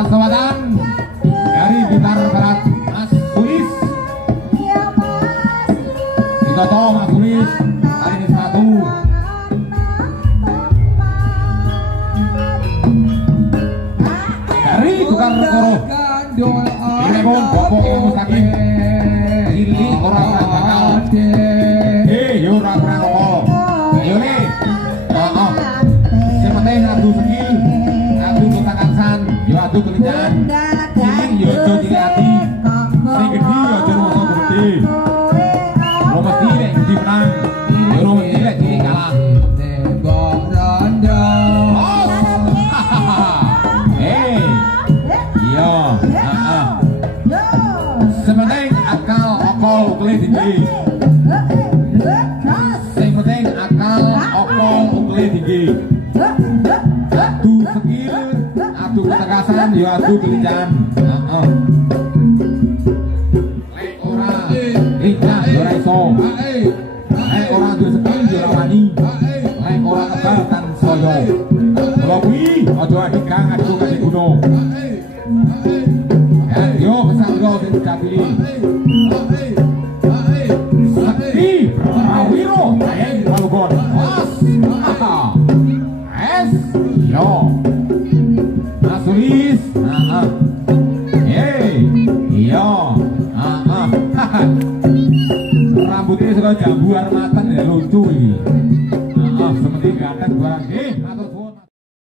Barat Selatan dari gitar barat Mas Sulis. Ditoto Mas Sulis hari ini 1. Dari tukar koro ini pun bopok saking ini orang bakal yura pranowo ayo nih yang penting adu skill adu ketangkasan yo adu kelincahan cilik yo ojo cilik hati sing gedhi yo ojo rumah gede lo mesti lek gedhi menang yo lo mesti lek cilik kalah yo sementing akal okol ukle tinggi sing penting akal okol ukle tinggi adu skill adu ketangkasan yo adu kelincahan lek ora lincah yo ora iso lek ora duwe skill yo ora wani lek ora kebal kan saya lho kuwi aja dikang adu kali gunung yo pesan yo sing dicapili Sakti Prawiro Aeng Malugon es yo Mas Sulis yo rambutnya suka jambuan matang ya lucu ini sementing ganteng barang